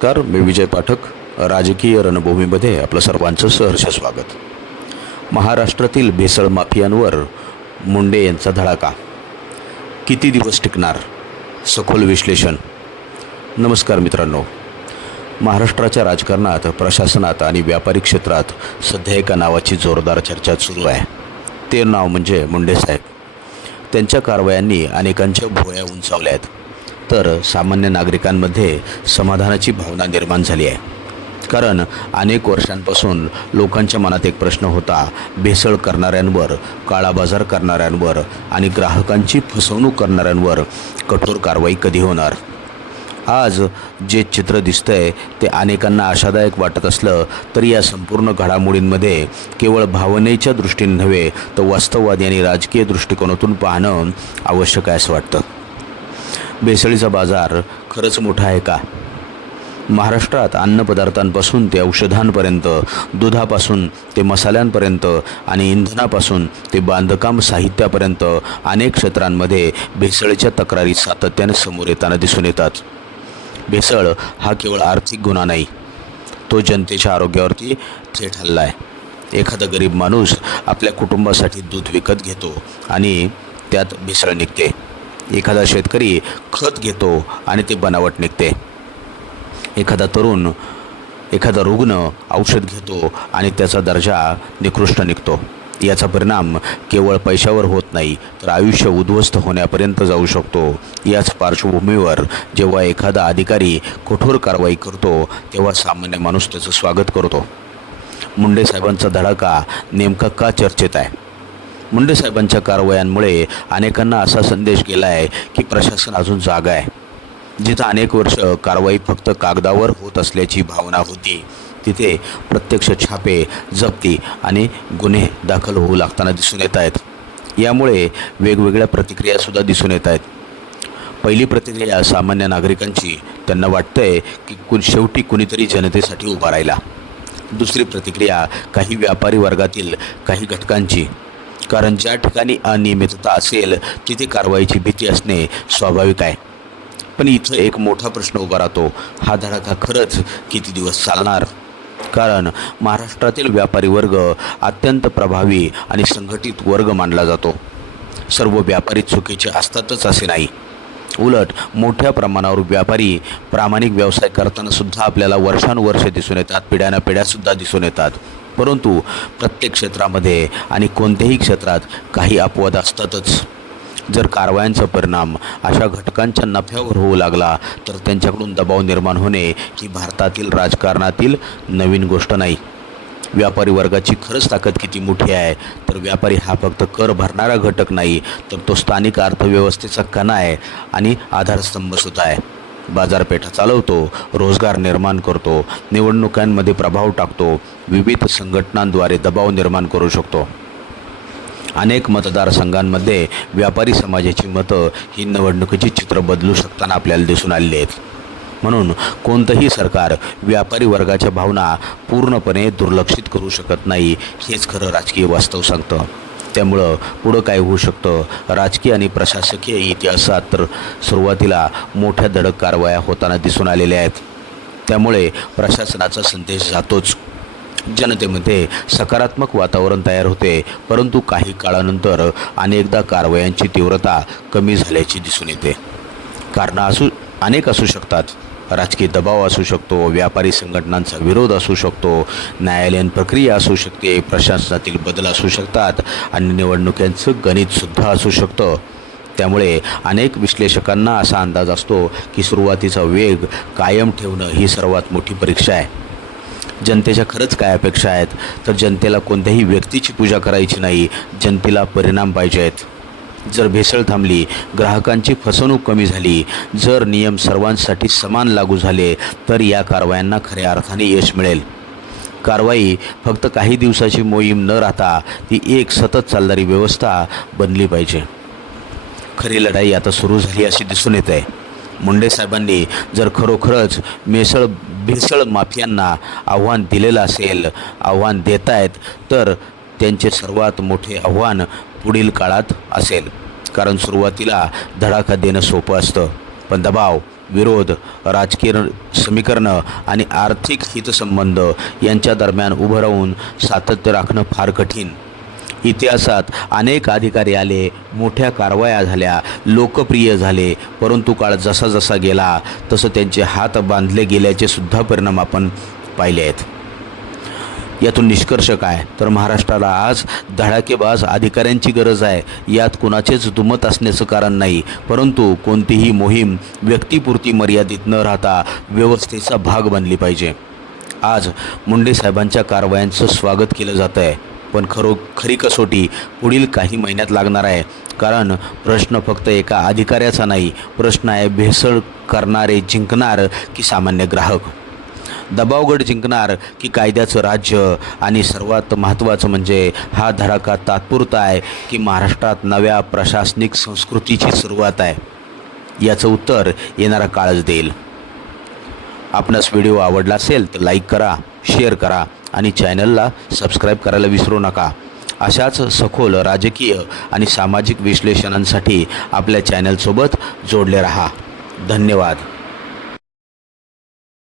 नमस्कार, मी विजय पाठक. राजकीय रणभूमीमध्ये आपलं सर्वांचं सहर्ष स्वागत. महाराष्ट्रातील भेसळ माफियांवर मुंडे यांचा धडाका किती दिवस टिकणार? सखोल विश्लेषण. नमस्कार मित्रांनो. महाराष्ट्राच्या राजकारणात, प्रशासनात आणि व्यापारी क्षेत्रात सध्या एका नावाची जोरदार चर्चा सुरू आहे. ते नाव म्हणजे मुंडे साहेब. त्यांच्या कारवायांनी अनेकांच्या भुवया उंचावल्या आहेत, तर सामान्य नागरिकांमध्ये समाधानाची भावना निर्माण झाली आहे. कारण अनेक वर्षांपासून लोकांच्या मनात एक प्रश्न होता, भेसळ करणाऱ्यांवर, काळा बाजार करणाऱ्यांवर आणि ग्राहकांची फसवणूक करणाऱ्यांवर कठोर कारवाई कधी होणार. आज जे चित्र दिसतंय ते अनेकांना आशादायक वाटत असलं तरी या संपूर्ण घडामोडींमध्ये केवळ भावनेच्या दृष्टीने नव्हे तर वास्तववादी आणि राजकीय दृष्टिकोनातून पाहणं आवश्यक आहे असं वाटतं. भेसळीचा बाजार खरंच मोठा आहे का? महाराष्ट्रात अन्नपदार्थांपासून ते औषधांपर्यंत, दुधापासून ते मसाल्यांपर्यंत आणि इंधनापासून ते बांधकाम साहित्यापर्यंत अनेक क्षेत्रांमध्ये भेसळीच्या तक्रारी सातत्याने समोर येताना दिसून येतात. भेसळ हा केवळ आर्थिक गुन्हा नाही, तो जनतेच्या आरोग्यावरती थेट हल्ला आहे. एखादा गरीब माणूस आपल्या कुटुंबासाठी दूध विकत घेतो आणि त्यात भेसळ निघते. एखादा शेतकरी खत घेतो आणि ते बनावट निघते. एखादा रुग्ण औषध घेतो आणि त्याचा दर्जा निकृष्ट निघतो. याचा परिणाम केवळ पैशावर होत नाही तर आयुष्य उद्ध्वस्त होण्यापर्यंत जाऊ शकतो. याच पार्श्वभूमीवर जेव्हा एखादा अधिकारी कठोर कारवाई करतो तेव्हा सामान्य माणूस त्याचं स्वागत करतो. मुंडे साहेबांचा धडाका नेमका का चर्चेत आहे? मुंडे साहेबांच्या कारवायांमुळे अनेकांना असा संदेश गेला आहे की प्रशासन अजून जागा आहे. जिथं अनेक वर्ष कारवाई फक्त कागदावर होत असल्याची भावना होती, तिथे प्रत्यक्ष छापे, जप्ती आणि गुन्हे दाखल होऊ लागताना दिसून येत आहेत. यामुळे वेगवेगळ्या प्रतिक्रियासुद्धा दिसून येत आहेत. पहिली प्रतिक्रिया सामान्य नागरिकांची, त्यांना वाटतंय की शेवटी कुणीतरी जनतेसाठी उभा राहिला. दुसरी प्रतिक्रिया काही व्यापारी वर्गातील काही घटकांची, कारण ज्या ठिकाणी अनियमितता असेल तिथे कारवाईची भीती असणे स्वाभाविक आहे. पण इथं एक मोठा प्रश्न उभा राहतो, हा धडाका खरंच किती दिवस चालणार? कारण महाराष्ट्रातील व्यापारी वर्ग अत्यंत प्रभावी आणि संघटित वर्ग मानला जातो. सर्व व्यापारी चुकीचे असतातच असे नाही. उलट मोठ्या प्रमाणावर व्यापारी प्रामाणिक व्यवसाय करताना सुद्धा आपल्याला वर्षानुवर्षे दिसून येतात, पिढ्यानपिढ्यासुद्धा दिसून येतात. परंतु प्रत्येक क्षेत्रामध्ये आणि कोणत्याही क्षेत्रात काही अपवाद असतातच. जर कारवायांचा परिणाम अशा घटकांच्या नफ्यावर होऊ लागला तर त्यांच्याकडून दबाव निर्माण होणे ही भारतातील राजकारणातील नवीन गोष्ट नाही. व्यापारी वर्गाची खरंच ताकद किती मोठी आहे तर व्यापारी हा फक्त कर भरणारा घटक नाही, तर तो स्थानिक अर्थव्यवस्थेचा कणा आहे आणि आधारस्तंभसुद्धा आहे. बाजारपेठा चालवतो, रोजगार निर्माण करतो, निवडणुकांमध्ये प्रभाव टाकतो, विविध संघटनांद्वारे दबाव निर्माण करू शकतो. अनेक मतदारसंघांमध्ये व्यापारी समाजाची मतं ही निवडणुकीची चित्र बदलू शकताना आपल्याला दिसून आलेली आहेत. म्हणून कोणतंही सरकार व्यापारी वर्गाच्या भावना पूर्णपणे दुर्लक्षित करू शकत नाही, हेच खरं राजकीय वास्तव सांगतं. त्यामुळं पुढं काय होऊ शकतं? राजकीय आणि प्रशासकीय इतिहासात तर सुरुवातीला मोठ्या धडक कारवाया होताना दिसून आलेल्या आहेत. त्यामुळे प्रशासनाचा संदेश जातोच. जनतेमध्ये सकारात्मक वातावरण तयार होते, परंतु काही काळानंतर अनेकदा कारवायांची तीव्रता कमी झाल्याची दिसून येते. कारणं अनेक असू शकतात. राजकीय दबाव असू शकतो, व्यापारी संघटनांचा विरोध असू शकतो, न्यायालयीन प्रक्रिया असू शकते, प्रशासनातील बदल असू शकतात आणि निवडणुकांचं गणितसुद्धा असू शकतं. त्यामुळे अनेक विश्लेषकांना असा अंदाज असतो की सुरुवातीचा वेग कायम ठेवणं ही सर्वात मोठी परीक्षा आहे. जनतेच्या खरंच काय अपेक्षा आहेत? तर जनतेला कोणत्याही व्यक्तीची पूजा करायची नाही, जनतेला परिणाम पाहिजे आहेत. जर भेसळ थांबली, ग्राहकांची फसवणूक कमी झाली, जर नियम सर्वांसाठी समान लागू झाले तर या कारवायांना खऱ्या अर्थाने यश मिळेल. कारवाई फक्त काही दिवसाची मोहीम न राहता ती एक सतत चालणारी व्यवस्था बनली पाहिजे. खरी लढाई आता सुरू झाली अशी दिसून येत आहे. मुंडे साहेबांनी जर खरोखरच भेसळ माफियांना आव्हान दिलेलं असेल, आव्हान देत आहेत, तर त्यांचे सर्वात मोठे आव्हान पुढील काळात असेल. कारण सुरुवातीला धडाका देणं सोपं असतं, पण दबाव विरोध, राजकीय समीकरणं आणि आर्थिक हितसंबंध यांच्या दरम्यान उभं राहून सातत्य राखणं फार कठीण. इतिहासात अनेक अधिकारी आले, मोठ्या कारवाया झाल्या, लोकप्रिय झाले, परंतु काळ जसा जसा गेला तसं त्यांचे हात बांधले गेल्याचे सुद्धा परिणाम आपण पाहिले आहेत. यातून निष्कर्ष काय, तर महाराष्ट्राला आज धडाकेबाज अधिकाऱ्यांची गरज आहे. यात कुणाचेच दुमत असण्याचं कारण नाही, परंतु कोणतीही मोहीम व्यक्तिपुरती मर्यादित न राहता व्यवस्थेचा भाग बनली पाहिजे. आज मुंडे साहेबांच्या कारवायांचं स्वागत केलं जातं आहे, पण खरी कसोटी पुढील काही महिन्यात लागणार आहे. कारण प्रश्न फक्त एका अधिकाऱ्याचा नाही, प्रश्न आहे भेसळ करणारे जिंकणार की सामान्य ग्राहक, दबावगड जिंकणार की कायद्याचं राज्य, आणि सर्वात महत्त्वाचं म्हणजे हा धडाका तात्पुरता आहे की महाराष्ट्रात नव्या प्रशासनिक संस्कृतीची सुरुवात आहे. याचं उत्तर येणारा काळच देईल. आपणास व्हिडिओ आवडला असेल तर लाईक करा, शेअर करा आणि चॅनलला सबस्क्राईब करायला विसरू नका. अशाच सखोल राजकीय आणि सामाजिक विश्लेषणांसाठी आपल्या चॅनलसोबत जोडले रहा. धन्यवाद.